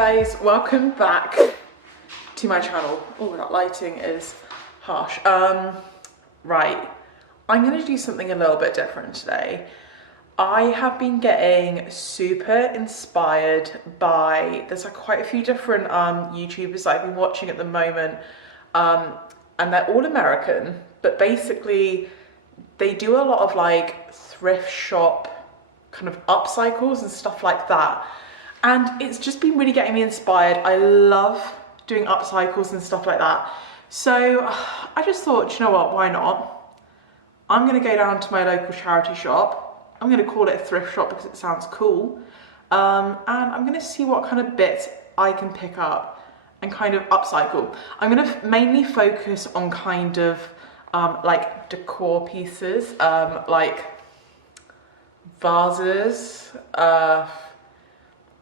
guys, welcome back to my channel. Oh, that lighting is harsh. Right, I'm gonna do something a little bit different today. I have been getting super inspired by, there's like quite a few different YouTubers that I've been watching at the moment, and they're all American, but basically they do a lot of like thrift shop kind of upcycles and stuff like that. And it's just been really getting me inspired. I love doing upcycles and stuff like that. So I just thought, you know what, why not? I'm gonna go down to my local charity shop. I'm gonna call it a thrift shop because it sounds cool. And I'm gonna see what kind of bits I can pick up and kind of upcycle. I'm gonna mainly focus on kind of like decor pieces, like vases,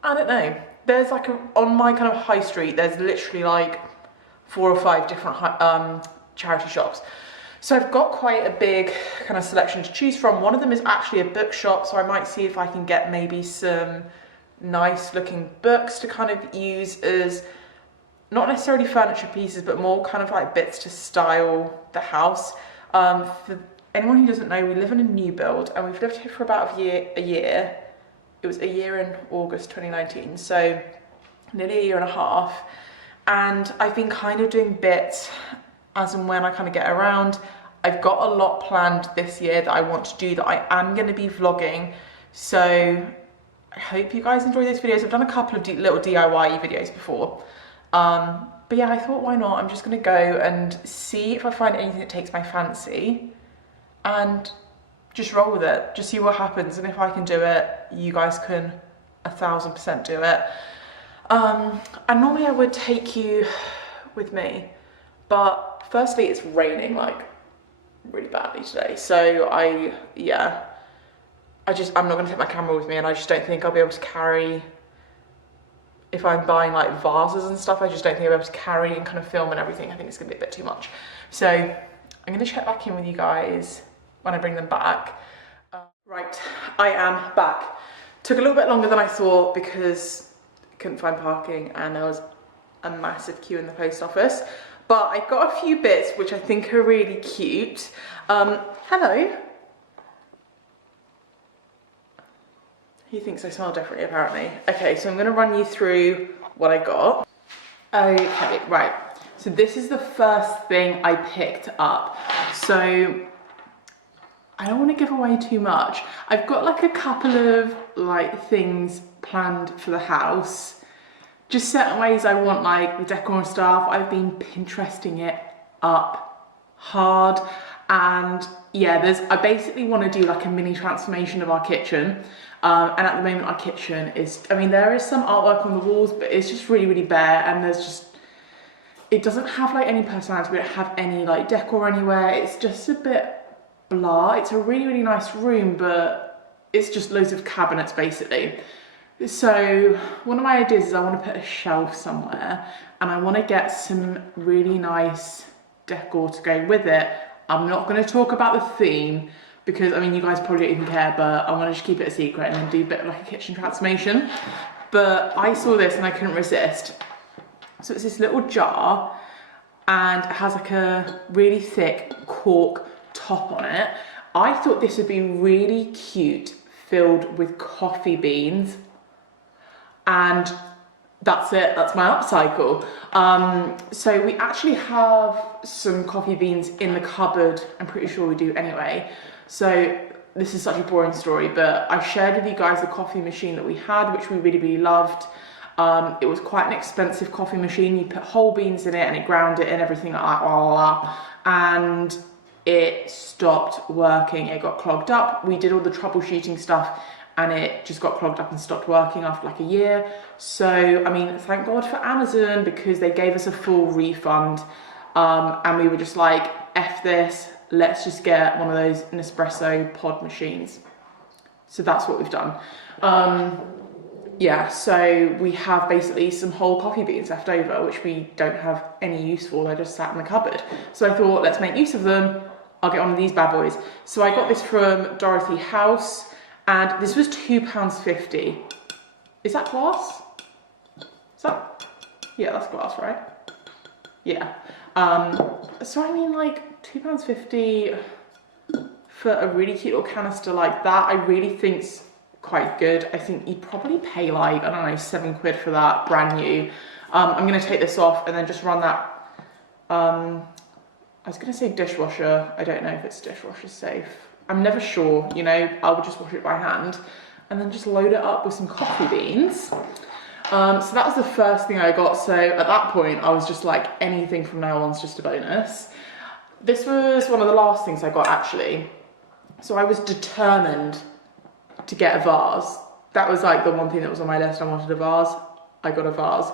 I don't know, there's like on my kind of high street, there's literally like 4 or 5 different charity shops. So I've got quite a big kind of selection to choose from. One of them is actually a bookshop, so I might see if I can get maybe some nice looking books to kind of use as not necessarily furniture pieces, but more kind of like bits to style the house. For anyone who doesn't know, we live in a new build and we've lived here for about a year. It was a year in August 2019, so nearly a year and a half. And I've been kind of doing bits as and when I kind of get around. I've got a lot planned this year that I want to do that I am going to be vlogging. So I hope you guys enjoy those videos. I've done a couple of little DIY videos before. But yeah, I thought, why not? I'm just going to go and see if I find anything that takes my fancy and just roll with it, just see what happens. And if I can do it, you guys can 1000% do it. And normally I would take you with me, but firstly it's raining like really badly today. So I'm not gonna take my camera with me, and I just don't think I'll be able to carry, if I'm buying like vases and stuff, I just don't think I'll be able to carry and kind of film and everything. I think it's gonna be a bit too much. So I'm gonna check back in with you guys when I bring them back. Right, I am back. Took a little bit longer than I thought because I couldn't find parking and there was a massive queue in the post office. But I've got a few bits which I think are really cute. Hello. He thinks I smell differently apparently. Okay, so I'm gonna run you through what I got. Okay, right. So this is the first thing I picked up. So I don't want to give away too much. I've got like a couple of like things planned for the house. Just certain ways I want like the decor and stuff. I've been Pinteresting it up hard. And yeah, I basically want to do like a mini transformation of our kitchen. And at the moment our kitchen is, I mean, there is some artwork on the walls, but it's just really, really bare. And it doesn't have like any personality. We don't have any like decor anywhere. It's just a bit blah. It's a really, really nice room, but it's just loads of cabinets basically. So one of my ideas is I want to put a shelf somewhere and I want to get some really nice decor to go with it. I'm not going to talk about the theme because I mean you guys probably don't even care, but I want to just keep it a secret and then do a bit of like a kitchen transformation. But I saw this and I couldn't resist. So it's this little jar and it has like a really thick cork top on it. I thought this would be really cute filled with coffee beans, and that's it, that's my upcycle. So we actually have some coffee beans in the cupboard, I'm pretty sure we do anyway. So this is such a boring story, but I shared with you guys the coffee machine that we had, which we really, really loved. It was quite an expensive coffee machine. You put whole beans in it and it ground it and everything like that, blah, blah, blah. And it stopped working, it got clogged up. We did all the troubleshooting stuff and it just got clogged up and stopped working after like a year. So, I mean, thank God for Amazon because they gave us a full refund. And we were just like, F this, let's just get one of those Nespresso pod machines. So that's what we've done. Yeah, so we have basically some whole coffee beans left over, which we don't have any use for. They're just sat in the cupboard. So I thought, let's make use of them. I'll get one of these bad boys. So I got this from Dorothy House, and this was £2.50. Is that glass? Is that Yeah, that's glass, right? Yeah. So I mean, like £2.50 for a really cute little canister like that, I really think's quite good. I think you'd probably pay like, I don't know, £7 for that, brand new. I'm gonna take this off and then just run that, I was gonna say dishwasher. I don't know if it's dishwasher safe. I'm never sure, you know, I would just wash it by hand and then just load it up with some coffee beans. So that was the first thing I got. So at that point, I was just like, anything from now on is just a bonus. This was one of the last things I got actually. So I was determined to get a vase. That was like the one thing that was on my list. I wanted a vase. I got a vase.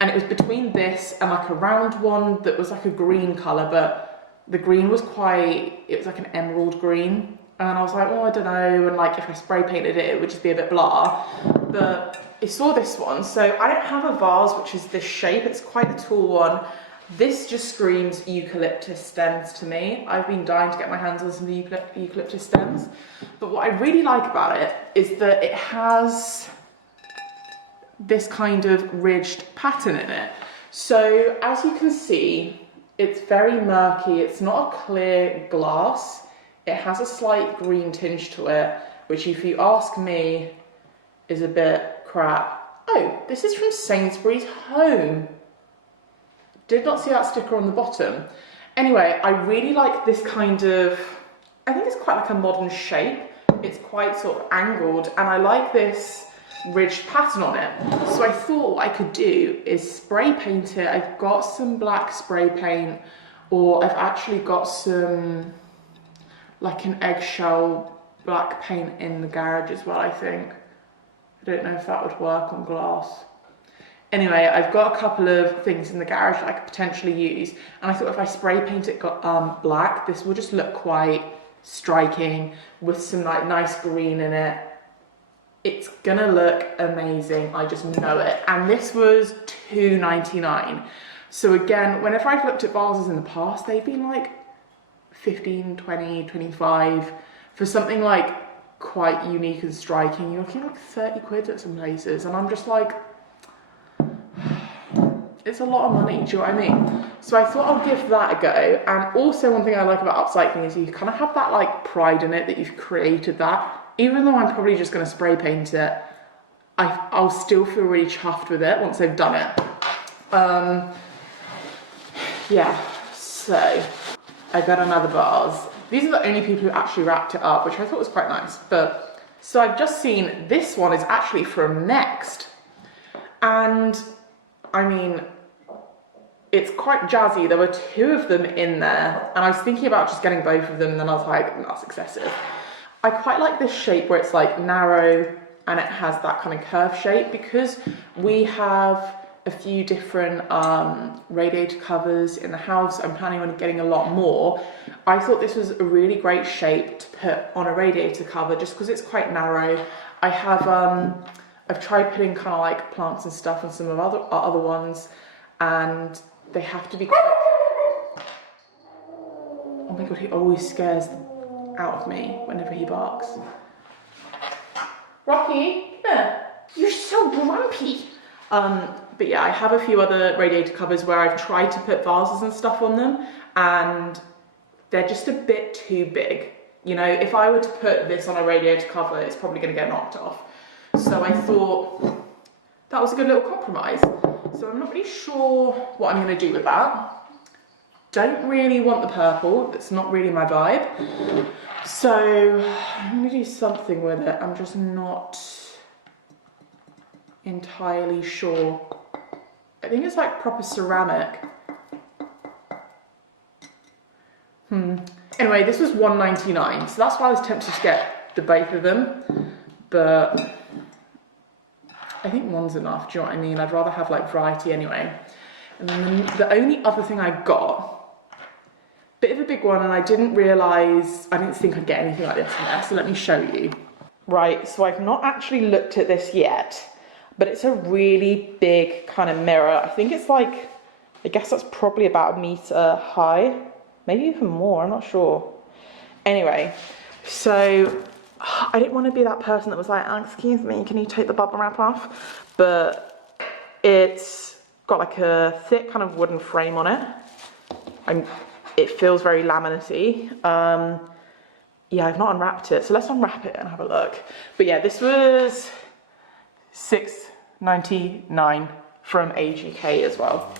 And it was between this and like a round one that was like a green colour, but the green was it was like an emerald green. And I was like, oh, I don't know. And like if I spray painted it, it would just be a bit blah. But I saw this one. So I don't have a vase, which is this shape. It's quite a tall one. This just screams eucalyptus stems to me. I've been dying to get my hands on some eucalyptus stems. But what I really like about it is that it has this kind of ridged pattern in it. So as you can see, it's very murky. It's not a clear glass. It has a slight green tinge to it, which if you ask me, is a bit crap. Oh, this is from Sainsbury's Home. Did not see that sticker on the bottom. Anyway, I really like this kind of, I think it's quite like a modern shape. It's quite sort of angled and I like this ridged pattern on it. So I thought what I could do is spray paint it. I've got some black spray paint, or I've actually got some like an eggshell black paint in the garage as well, I think. I don't know if that would work on glass. Anyway, I've got a couple of things in the garage that I could potentially use, and I thought if I spray paint it black, this will just look quite striking with some like nice green in it. It's gonna look amazing, I just know it. And this was $2.99. So again, whenever I've looked at vases in the past, they've been like 15, 20, 25 for something like quite unique and striking. You're looking like 30 quid at some places, and I'm just like, it's a lot of money, do you know what I mean? So I thought I'll give that a go. And also one thing I like about upcycling is you kind of have that like pride in it that you've created that. Even though I'm probably just going to spray paint it, I'll still feel really chuffed with it once I've done it. Yeah, so I got another vase. These are the only people who actually wrapped it up, which I thought was quite nice. But so I've just seen this one is actually from Next. And I mean, it's quite jazzy. There were two of them in there and I was thinking about just getting both of them, and then I was like, that's excessive. I quite like this shape where it's like narrow and it has that kind of curve shape, because we have a few different radiator covers in the house. I'm planning on getting a lot more. I thought this was a really great shape to put on a radiator cover just because it's quite narrow. I have I've tried putting kind of like plants and stuff on some of our other ones, and they have to be quite... Oh my god, he always scares out of me whenever he barks. Rocky, come here. You're so grumpy. But yeah, I have a few other radiator covers where I've tried to put vases and stuff on them, and they're just a bit too big. You know, if I were to put this on a radiator cover, it's probably going to get knocked off. So I thought that was a good little compromise. So I'm not really sure what I'm going to do with that. Don't really want the purple, that's not really my vibe. So I'm going to do something with it. I'm just not entirely sure. I think it's like proper ceramic. Anyway, this was $1.99, so that's why I was tempted to get the both of them, but I think one's enough, do you know what I mean? I'd rather have like variety anyway. And then the only other thing I got, bit of a big one, and I didn't think I'd get anything like this in there, so let me show you. Right, so I've not actually looked at this yet, but it's a really big kind of mirror. I think it's like, I guess that's probably about 1 meter high, maybe even more, I'm not sure. Anyway, so I didn't want to be that person that was like, oh, excuse me, can you take the bubble wrap off? But it's got like a thick kind of wooden frame on it. It feels very laminate-y. Yeah, I've not unwrapped it, so let's unwrap it and have a look. But yeah, this was $6.99 from AGK as well.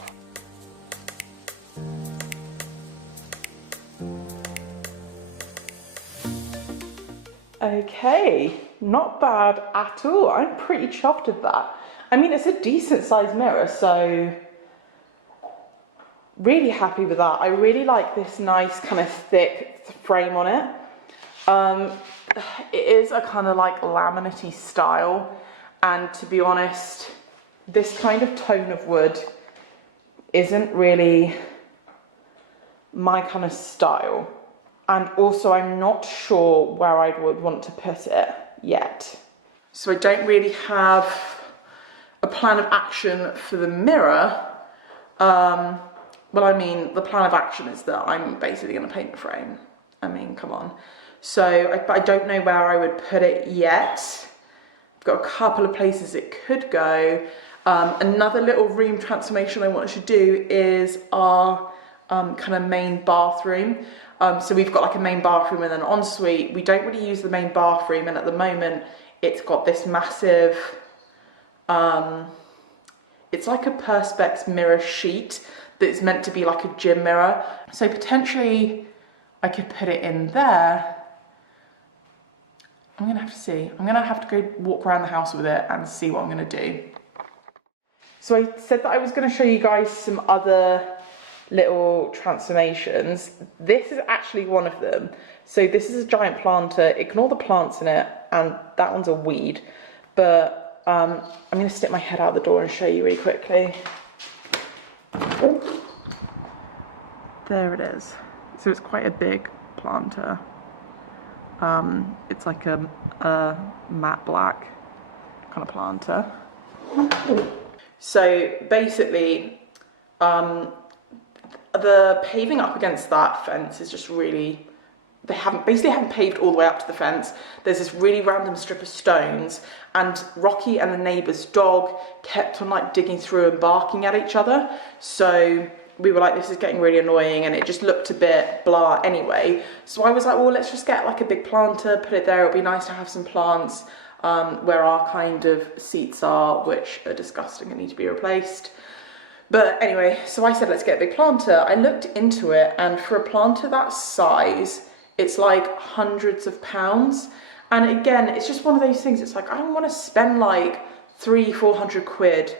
Okay, not bad at all. I'm pretty chuffed with that. I mean, it's a decent sized mirror, so really happy with that. I really like this nice kind of thick frame on it. It is a kind of like laminate-y style, and to be honest, this kind of tone of wood isn't really my kind of style. And also I'm not sure where I would want to put it yet. So I don't really have a plan of action for the mirror. Well, I mean, the plan of action is that I'm basically going to paint the frame. I mean, come on. So I don't know where I would put it yet. I've got a couple of places it could go. Another little room transformation I wanted to do is our kind of main bathroom. So we've got like a main bathroom and an ensuite. We don't really use the main bathroom, and at the moment it's got this massive, it's like a Perspex mirror sheet that's meant to be like a gym mirror. So potentially I could put it in there. I'm gonna have to see. I'm gonna have to go walk around the house with it and see what I'm gonna do. So I said that I was gonna show you guys some other little transformations. This is actually one of them. So this is a giant planter. Ignore the plants in it, and that one's a weed. But I'm gonna stick my head out the door and show you really quickly. There it is. So it's quite a big planter. It's like a matte black kind of planter. So basically, the paving up against that fence is just really, they haven't paved all the way up to the fence. There's this really random strip of stones, and Rocky and the neighbour's dog kept on like digging through and barking at each other. So we were like, this is getting really annoying, and it just looked a bit blah anyway. So I was like, well, let's just get like a big planter, put it there. It'll be nice to have some plants where our kind of seats are, which are disgusting and need to be replaced. But anyway, so I said, let's get a big planter. I looked into it, and for a planter that size, it's like hundreds of pounds. And again, it's just one of those things. It's like, I don't want to spend like 300-400 quid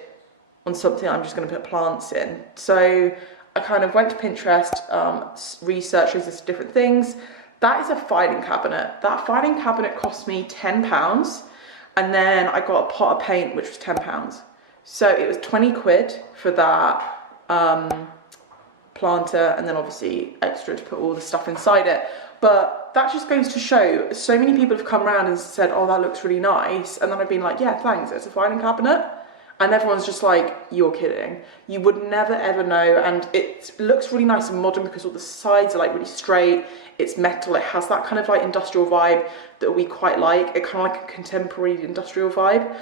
on something I'm just going to put plants in. So I kind of went to Pinterest, researched loads of different things. That is a filing cabinet. That filing cabinet cost me £10. And then I got a pot of paint, which was £10. So it was 20 quid for that planter, and then obviously extra to put all the stuff inside it. But that just goes to show, so many people have come around and said, oh, that looks really nice. And then I've been like, yeah, thanks, it's a filing cabinet. And everyone's just like, you're kidding. You would never ever know. And it looks really nice and modern because all the sides are like really straight. It's metal. It has that kind of like industrial vibe that we quite like. It kind of like a contemporary industrial vibe.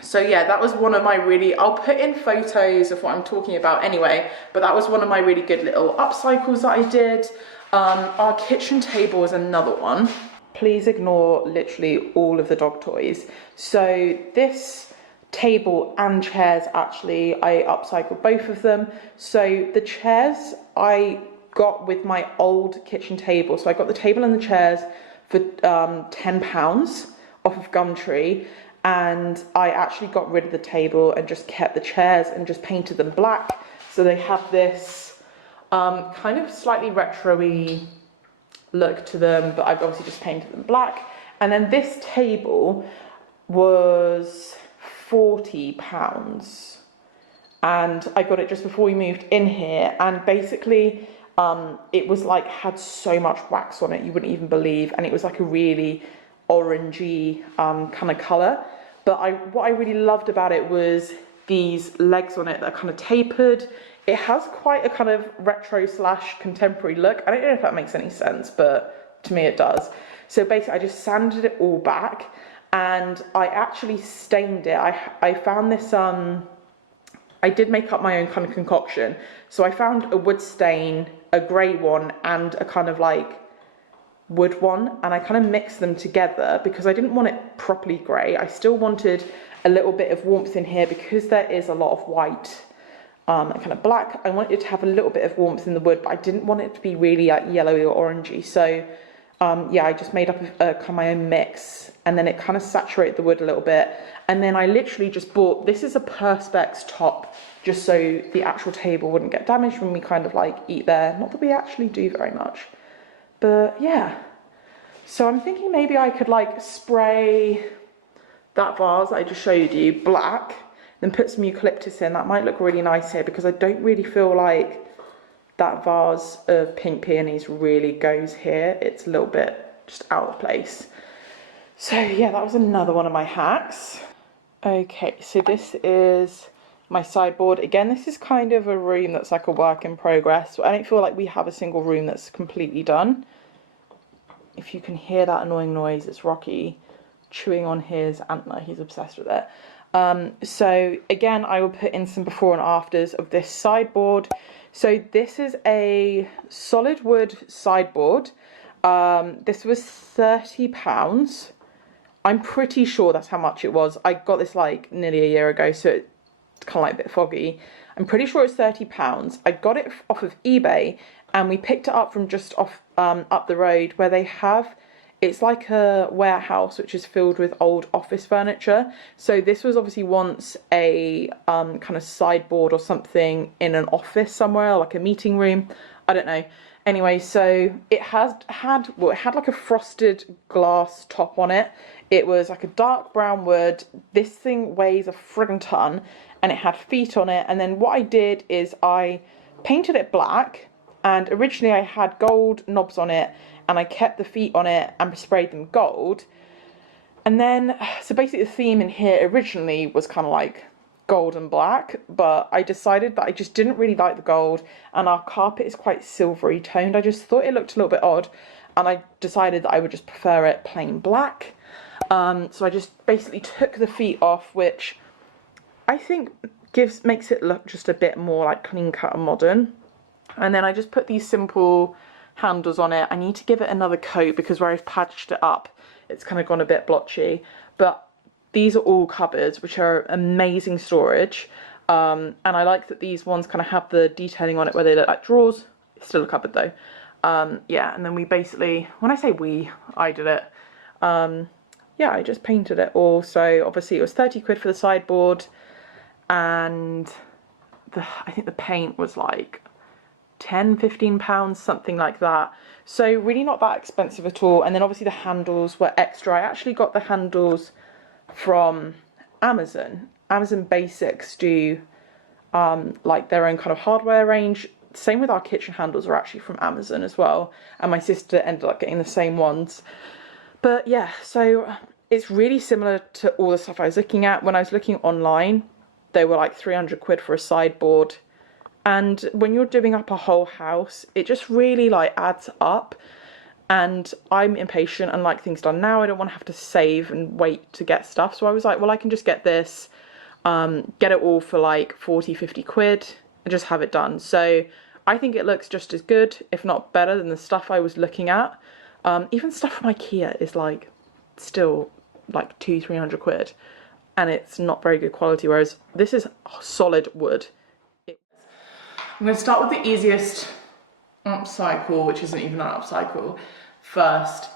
So yeah, that was one of my really, I'll put in photos of what I'm talking about anyway, but that was one of my really good little upcycles that I did. Our kitchen table is another one. Please ignore literally all of the dog toys. So this table and chairs, actually, I upcycled both of them. So the chairs I got with my old kitchen table. So I got the table and the chairs for £10 off of Gumtree. And I actually got rid of the table and just kept the chairs and just painted them black. So they have this kind of slightly retro-y look to them, but I've obviously just painted them black. And then this table was £40. And I got it just before we moved in here. And basically, it was like, had so much wax on it, you wouldn't even believe. And it was like a really orangey kind of colour. But what I really loved about it was these legs on it that are kind of tapered. It has quite a kind of retro / contemporary look. I don't know if that makes any sense, but to me it does. So basically I just sanded it all back, and I actually stained it. I found this I did make up my own kind of concoction. So I found a wood stain, a grey one, and a kind of like wood one, and I kind of mixed them together because I didn't want it properly grey. I still wanted a little bit of warmth in here because there is a lot of white and kind of black. I wanted it to have a little bit of warmth in the wood, but I didn't want it to be really like yellowy or orangey. So yeah, I just made up kind of my own mix, and then it kind of saturated the wood a little bit. And then I literally just bought, this is a Perspex top, just so the actual table wouldn't get damaged when we kind of like eat there. Not that we actually do very much, but yeah. So I'm thinking maybe I could like spray that vase that I just showed you black, then put some eucalyptus in. That might look really nice here because I don't really feel like that vase of pink peonies really goes here. It's a little bit just out of place. So yeah, that was another one of my hacks. Okay, so this is my sideboard. Again, this is kind of a room that's like a work in progress. I don't feel like we have a single room that's completely done. If you can hear that annoying noise, it's Rocky chewing on his antler. He's obsessed with it. So again, I will put in some before and afters of this sideboard. So this is a solid wood sideboard. This was £30. I'm pretty sure that's how much it was. I got this like nearly a year ago, so it's kind of like a bit foggy. I'm pretty sure it's £30. I got it off of eBay, and we picked it up from just off up the road where they have, it's like a warehouse which is filled with old office furniture. So this was obviously once a kind of sideboard or something in an office somewhere, like a meeting room. I don't know. Anyway, so it had like a frosted glass top on it. It was like a dark brown wood. This thing weighs a friggin' ton, and it had feet on it. And then what I did is I painted it black, and originally I had gold knobs on it, and I kept the feet on it and sprayed them gold. And then, so basically the theme in here originally was kind of like gold and black, but I decided that I just didn't really like the gold, and our carpet is quite silvery toned. I just thought it looked a little bit odd, and I decided that I would just prefer it plain black. So I just basically took the feet off, which I think makes it look just a bit more like clean cut and modern. And then I just put these simple handles on it. I need to give it another coat because where I've patched it up, it's kind of gone a bit blotchy. But these are all cupboards, which are amazing storage. And I like that these ones kind of have the detailing on it where they look like drawers. It's still a cupboard though. Yeah, and then we basically, when I say we, I did it. Yeah, I just painted it all. So obviously it was 30 quid for the sideboard, and I think the paint was like £10–15, something like that. So really not that expensive at all. And then obviously the handles were extra. I actually got the handles from Amazon. Amazon Basics do like their own kind of hardware range. Same with our kitchen handles are actually from Amazon as well. And my sister ended up getting the same ones. But yeah, so it's really similar to all the stuff I was looking at. When I was looking online, they were like 300 quid for a sideboard. And when you're doing up a whole house, it just really like adds up. And I'm impatient and like things done now. I don't want to have to save and wait to get stuff. So I was like, well, I can just get this, get it all for like 40–50 quid and just have it done. So I think it looks just as good, if not better, than the stuff I was looking at. Even stuff from IKEA is like still like 200–300 quid, and it's not very good quality, whereas this is solid wood. I'm going to start with the easiest upcycle, which isn't even an upcycle, first.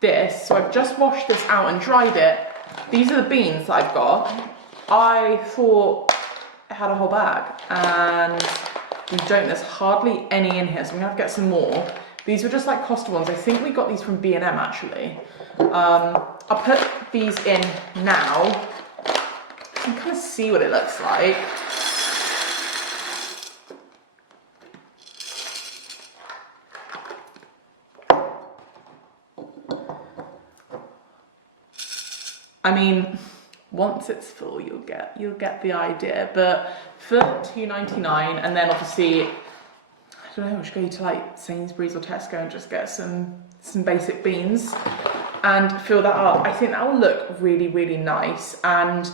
This, so I've just washed this out and dried it. These are the beans that I've got. I thought I had a whole bag, and we don't. There's hardly any in here, so I'm going to have to get some more. These were just like Costa ones. I think we got these from B&M actually. I'll put these in now. You can kind of see what it looks like. I mean, once it's full, you'll get the idea. But for £2.99, and then obviously, I don't know, I should go to like Sainsbury's or Tesco and just get some basic beans and fill that up. I think that will look really, really nice. And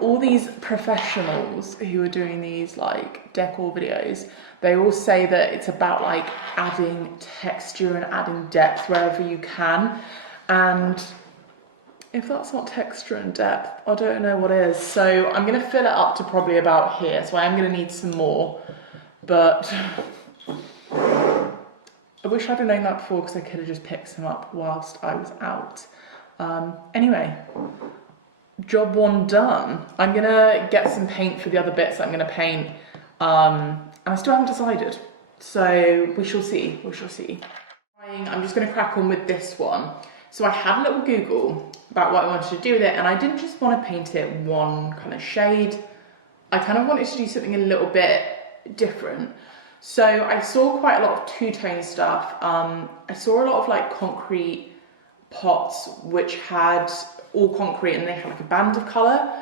all these professionals who are doing these like decor videos, they all say that it's about like adding texture and adding depth wherever you can. And if that's not texture and depth, I don't know what is. So I'm gonna fill it up to probably about here. So I am gonna need some more, but I wish I'd have known that before because I could have just picked some up whilst I was out. Anyway, job one done. I'm gonna get some paint for the other bits that I'm gonna paint. And I still haven't decided. So we shall see, we shall see. I'm just gonna crack on with this one. So I had a little Google about what I wanted to do with it, and I didn't just want to paint it one kind of shade. I kind of wanted to do something a little bit different. So I saw quite a lot of two-tone stuff. I saw a lot of like concrete pots which had all concrete and they had like a band of colour.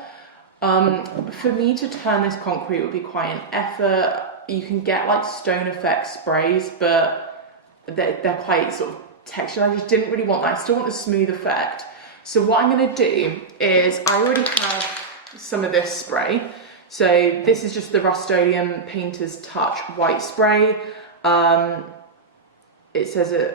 For me to turn this concrete would be quite an effort. You can get like stone effect sprays, but they're quite sort of textured. I just didn't really want that. I still want a smooth effect. So what I'm going to do is I already have some of this spray. So this is just the Rust-Oleum Painter's Touch white spray. It says a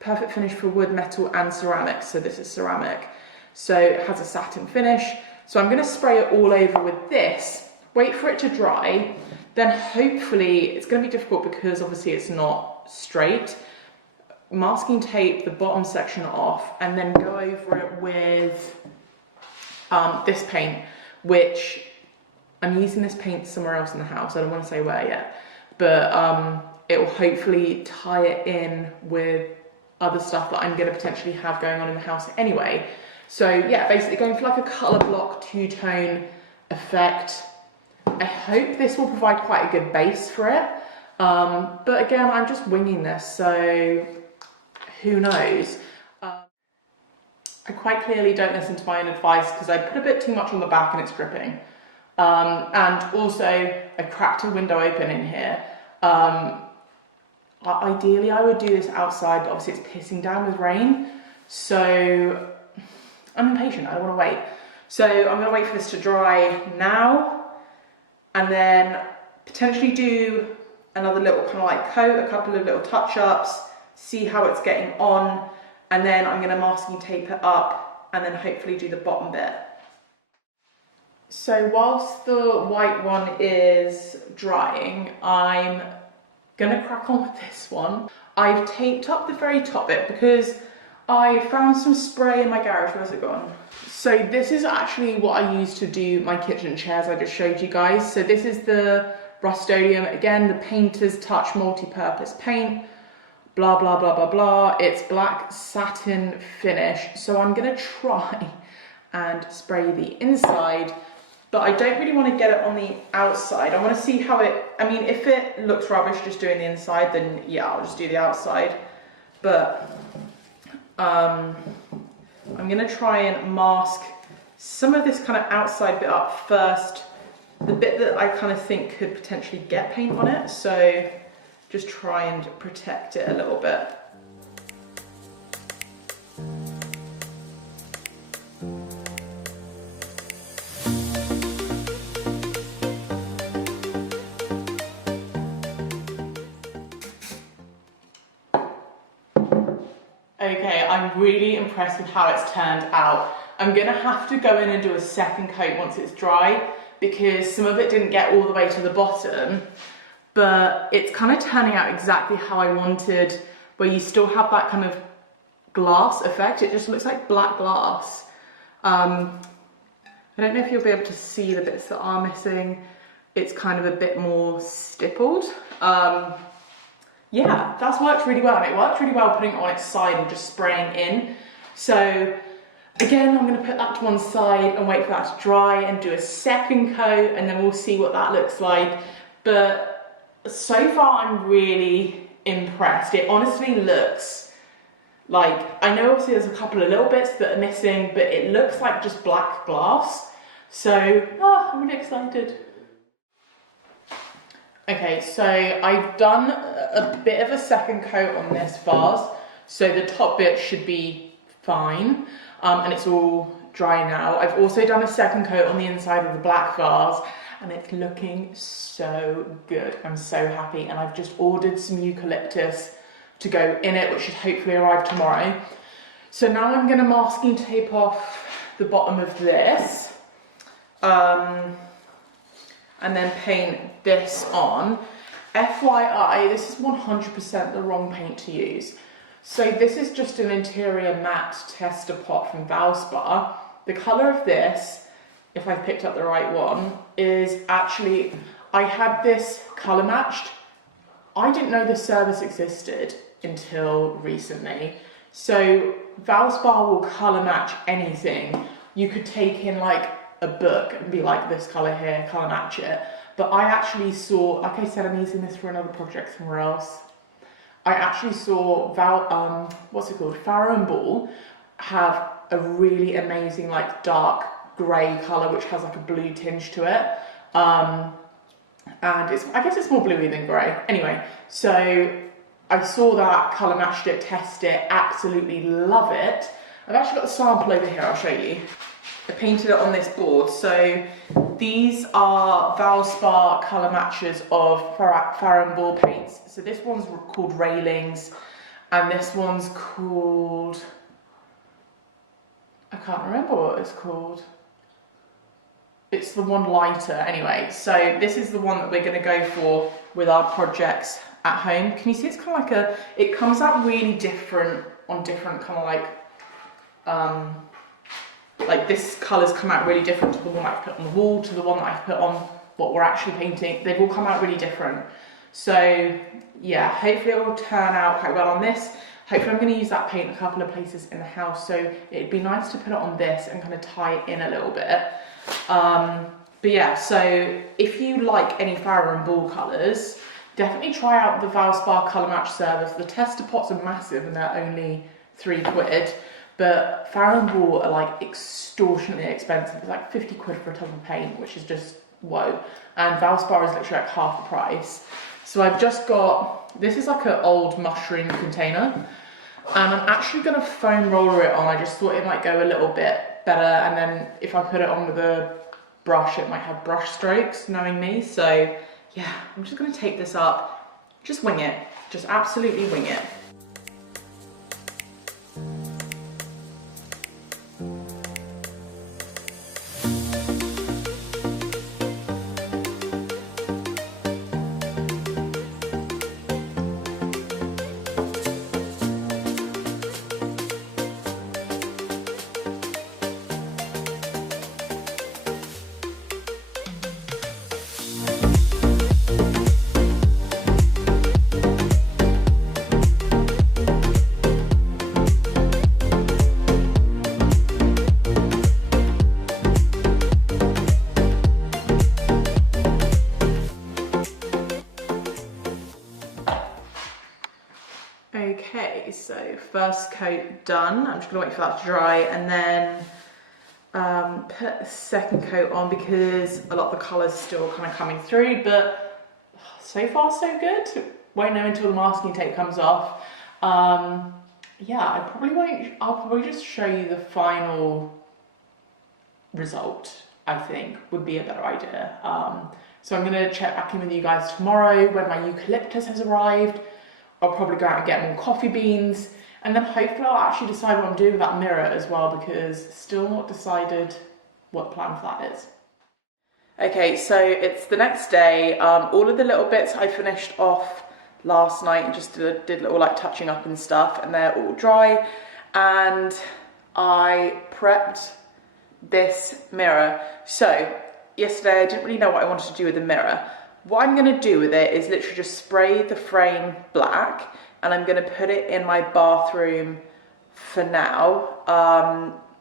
perfect finish for wood, metal and ceramic. So this is ceramic. So it has a satin finish. So I'm going to spray it all over with this, wait for it to dry. Then hopefully, it's going to be difficult because obviously it's not straight. Masking tape the bottom section off and then go over it with this paint, which I'm using this paint somewhere else in the house. I don't want to say where yet, but it will hopefully tie it in with other stuff that I'm going to potentially have going on in the house anyway. So yeah, basically going for like a colour block two-tone effect. I hope this will provide quite a good base for it. But again, I'm just winging this, so who knows? I quite clearly don't listen to my own advice because I put a bit too much on the back and it's dripping. And also I cracked a window open in here. Ideally I would do this outside, but obviously it's pissing down with rain. So I'm impatient, I don't want to wait. So I'm going to wait for this to dry now and then potentially do another little kind of like coat, a couple of little touch-ups, see how it's getting on, and then I'm going to masking tape it up and then hopefully do the bottom bit. So whilst the white one is drying, I'm going to crack on with this one. I've taped up the very top bit because I found some spray in my garage. Where's it gone? So this is actually what I use to do my kitchen chairs I just showed you guys. So this is the Rust-Oleum, again, the Painter's Touch multi-purpose paint, blah, blah, blah, blah, blah. It's black satin finish. So I'm gonna try and spray the inside, but I don't really want to get it on the outside. I want to see how it, I mean, if it looks rubbish just doing the inside, then yeah, I'll just do the outside. But I'm going to try and mask some of this kind of outside bit up first, the bit that I kind of think could potentially get paint on it. So just try and protect it a little bit. Okay, I'm really impressed with how it's turned out. I'm gonna have to go in and do a second coat once it's dry because some of it didn't get all the way to the bottom, but it's kind of turning out exactly how I wanted, where you still have that kind of glass effect. It just looks like black glass. I don't know if you'll be able to see the bits that are missing. It's kind of a bit more stippled. Yeah, that's worked really well, and it worked really well putting it on its side and just spraying in. So again, I'm going to put that to one side and wait for that to dry and do a second coat, and then we'll see what that looks like. But so far I'm really impressed. It honestly looks like, I know obviously there's a couple of little bits that are missing, but it looks like just black glass. So I'm really excited. Okay, so I've done a bit of a second coat on this vase, so the top bit should be fine, and it's all dry now. I've also done a second coat on the inside of the black vase and it's looking so good. I'm so happy, and I've just ordered some eucalyptus to go in it, which should hopefully arrive tomorrow. So now I'm going to masking tape off the bottom of this and then paint this on. FYI, this is 100% the wrong paint to use. So this is just an interior matte tester pot from Valspar. The colour of this, if I've picked up the right one, is actually, I had this colour matched. I didn't know this service existed until recently. So Valspar will colour match anything. You could take in like a book and be like, this colour here, colour match it. But I actually saw, like I said, I'm using this for another project somewhere else. I actually saw Farrow and Ball have a really amazing like dark grey colour which has like a blue tinge to it. And I guess it's more bluey than grey. Anyway, so I saw that, colour matched it, test it, absolutely love it. I've actually got a sample over here, I'll show you. I painted it on this board. So these are Valspar colour matches of Farrow and Ball paints. So this one's called Railings and this one's called, I can't remember what it's called. It's the one lighter anyway. So this is the one that we're going to go for with our projects at home. Can you see it's kind of like it comes out really different on different kind of like this colours come out really different to the one I've put on the wall, to the one that I've put on what we're actually painting. They've all come out really different. So yeah, hopefully it will turn out quite well on this. Hopefully I'm going to use that paint a couple of places in the house, so it'd be nice to put it on this and kind of tie it in a little bit. But yeah, so if you like any Farrow and Ball colours, definitely try out the Valspar colour match service. The tester pots are massive and they're only £3. But Farrow and Ball are like extortionately expensive. It's like 50 quid for a tub of paint, which is just whoa. And Valspar is literally like half the price. So I've just got, this is like an old mushroom container. And I'm actually gonna foam roller it on. I just thought it might go a little bit better. And then if I put it on with a brush, it might have brush strokes, knowing me. So yeah, I'm just gonna take this up, just wing it, just absolutely wing it. Okay, so first coat done. I'm just gonna wait for that to dry and then put a second coat on because a lot of the colours still kind of coming through, but so far so good. Won't know until the masking tape comes off. Yeah, I'll probably just show you the final result, I think, would be a better idea. So I'm gonna check back in with you guys tomorrow when my eucalyptus has arrived. I'll probably go out and get more coffee beans, and then hopefully I'll actually decide what I'm doing with that mirror as well, because still not decided what the plan for that is. Okay, so it's the next day. All of the little bits I finished off last night and just did little like touching up and stuff, and they're all dry. And I prepped this mirror. So yesterday I didn't really know what I wanted to do with the mirror. What I'm going to do with it is literally just spray the frame black, and I'm going to put it in my bathroom for now.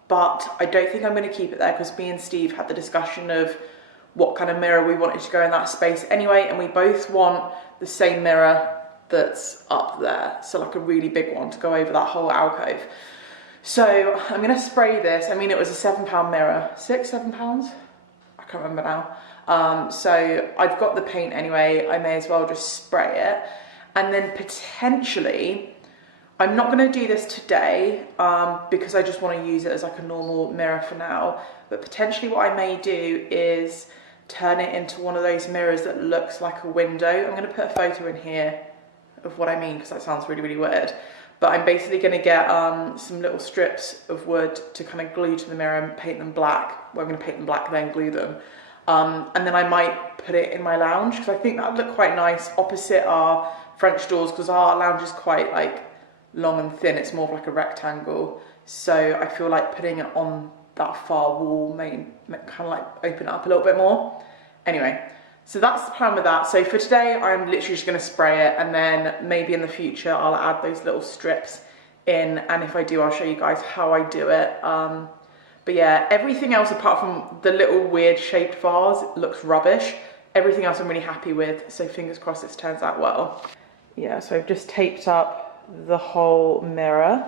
But I don't think I'm going to keep it there because me and Steve had the discussion of what kind of mirror we wanted to go in that space anyway, and we both want the same mirror that's up there, so like a really big one to go over that whole alcove. So I'm going to spray this. I mean, it was a £7 mirror, £7? I can't remember now. So I've got the paint anyway, I may as well just spray it. And then potentially I'm not going to do this today because I just want to use it as like a normal mirror for now, but potentially what I may do is turn it into one of those mirrors that looks like a window. I'm going to put a photo in here of what I mean because that sounds really, really weird. But I'm basically going to get some little strips of wood to kind of glue to the mirror and paint them black. Well, I'm going to paint them black, then glue them. And then I might put it in my lounge because I think that would look quite nice opposite our French doors, because our lounge is quite like long and thin. It's more of like a rectangle. So I feel like putting it on that far wall may kind of like open it up a little bit more. Anyway, so that's the plan with that. So for today, I'm literally just going to spray it, and then maybe in the future I'll add those little strips in, and if I do, I'll show you guys how I do it. But yeah, everything else apart from the little weird shaped vase looks rubbish. Everything else I'm really happy with, so fingers crossed this turns out well. Yeah, so I've just taped up the whole mirror.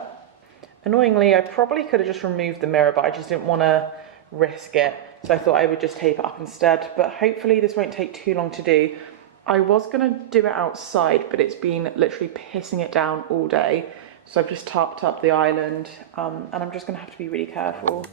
Annoyingly, I probably could have just removed the mirror, but I just didn't want to risk it. So I thought I would just tape it up instead, but hopefully this won't take too long to do. I was going to do it outside, but it's been literally pissing it down all day. So I've just tarped up the island, and I'm just going to have to be really careful.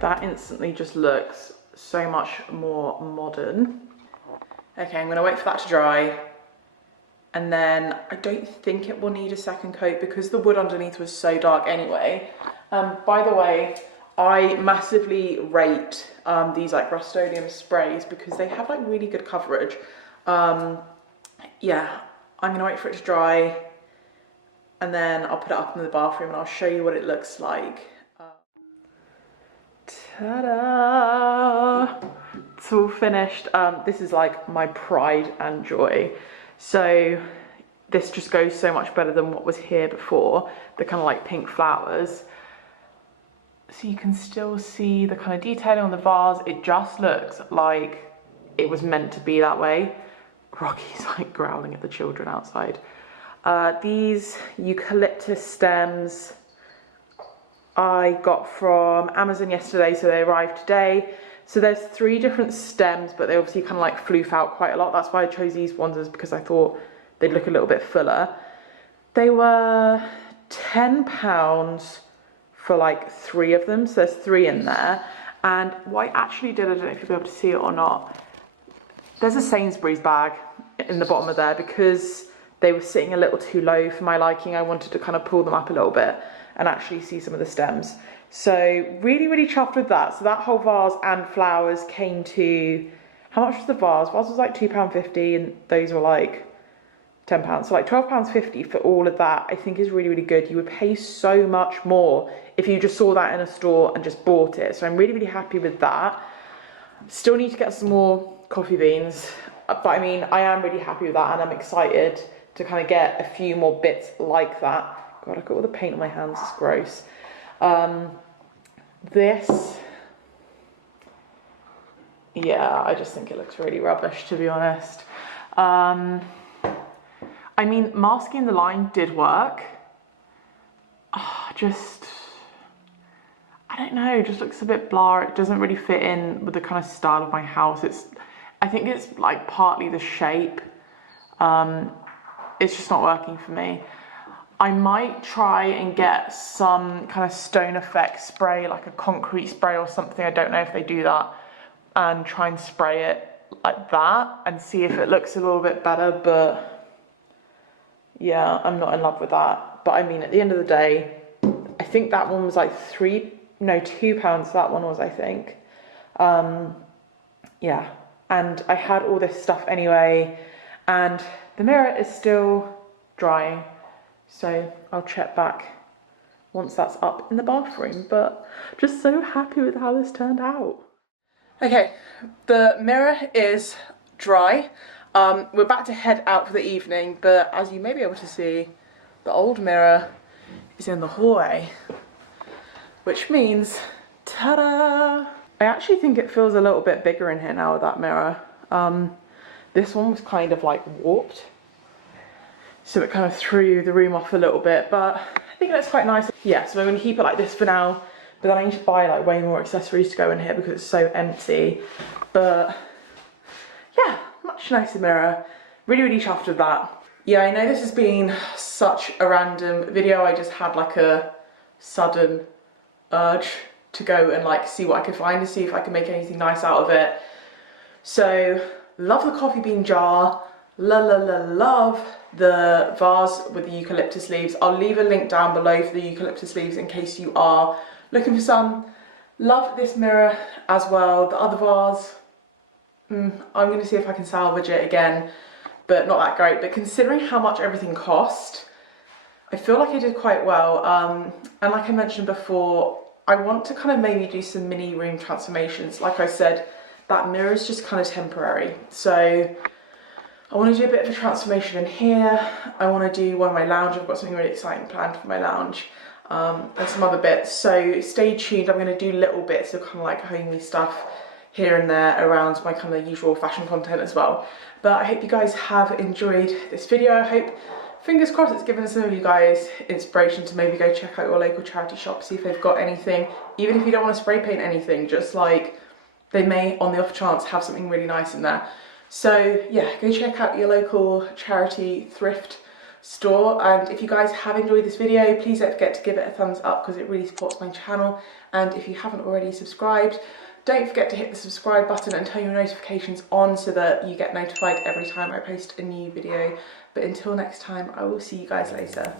That instantly just looks so much more modern. Okay, I'm gonna wait for that to dry, and then I don't think it will need a second coat because the wood underneath was so dark anyway. By the way, I massively rate these like Rust-Oleum sprays because they have like really good coverage. Yeah, I'm gonna wait for it to dry, and then I'll put it up in the bathroom and I'll show you what it looks like. Ta-da! It's all finished. This is like my pride and joy. So this just goes so much better than what was here before, the kind of like pink flowers. So you can still see the kind of detailing on the vase. It just looks like it was meant to be that way. Rocky's like growling at the children outside. These eucalyptus stems I got from Amazon yesterday, so they arrived today. So there's 3 different stems, but they obviously kind of like floof out quite a lot. That's why I chose these ones, is because I thought they'd look a little bit fuller. They were £10 for like 3 of them, so there's 3 in there. And what I actually did, I don't know if you'll be able to see it or not, there's a Sainsbury's bag in the bottom of there because they were sitting a little too low for my liking. I wanted to kind of pull them up a little bit and actually see some of the stems. So really, really chuffed with that. So that whole vase and flowers came to, how much was the vase? Vase was like £2.50 and those were like £10. So like £12.50 for all of that, I think is really, really good. You would pay so much more if you just saw that in a store and just bought it. So I'm really, really happy with that. Still need to get some more coffee beans, but I mean, I am really happy with that and I'm excited to kind of get a few more bits like that. God, I've got all the paint on my hands, it's gross. This, yeah, I just think it looks really rubbish, to be honest. I mean, masking the line did work. I don't know, it just looks a bit blah. It doesn't really fit in with the kind of style of my house. I think it's like partly the shape. It's just not working for me. I might try and get some kind of stone effect spray, like a concrete spray or something. I don't know if they do that, and try and spray it like that and see if it looks a little bit better. But yeah, I'm not in love with that. But I mean, at the end of the day, I think that one was like £2 that one was, I think. Yeah, and I had all this stuff anyway, and the mirror is still drying. So I'll check back once that's up in the bathroom, but just so happy with how this turned out. Okay, the mirror is dry. We're about to head out for the evening, but as you may be able to see, the old mirror is in the hallway, which means, ta-da! I actually think it feels a little bit bigger in here now with that mirror. This one was kind of like warped, so it kind of threw the room off a little bit, but I think that's quite nice. Yeah, so I'm going to keep it like this for now, but then I need to buy like way more accessories to go in here because it's so empty. But yeah, much nicer mirror. Really, really chuffed with that. Yeah, I know this has been such a random video. I just had like a sudden urge to go and like see what I could find and see if I can make anything nice out of it. So, love the coffee bean jar. Love the vase with the eucalyptus leaves. I'll leave a link down below for the eucalyptus leaves in case you are looking for some. Love this mirror as well. The other vase, I'm going to see if I can salvage it again, but not that great. But considering how much everything cost, I feel like I did quite well. And like I mentioned before, I want to kind of maybe do some mini room transformations. Like I said, that mirror is just kind of temporary. So I want to do a bit of a transformation in here. I want to do one of my lounge. I've got something really exciting planned for my lounge, and some other bits. So stay tuned. I'm going to do little bits of kind of like homey stuff here and there around my kind of usual fashion content as well. But I hope you guys have enjoyed this video. I hope, fingers crossed, it's given some of you guys inspiration to maybe go check out your local charity shop, see if they've got anything. Even if you don't want to spray paint anything, just like they may, on the off chance, have something really nice in there. So yeah, go check out your local charity thrift store. And if you guys have enjoyed this video, please don't forget to give it a thumbs up because it really supports my channel. And if you haven't already subscribed, don't forget to hit the subscribe button and turn your notifications on so that you get notified every time I post a new video. But until next time, I will see you guys later.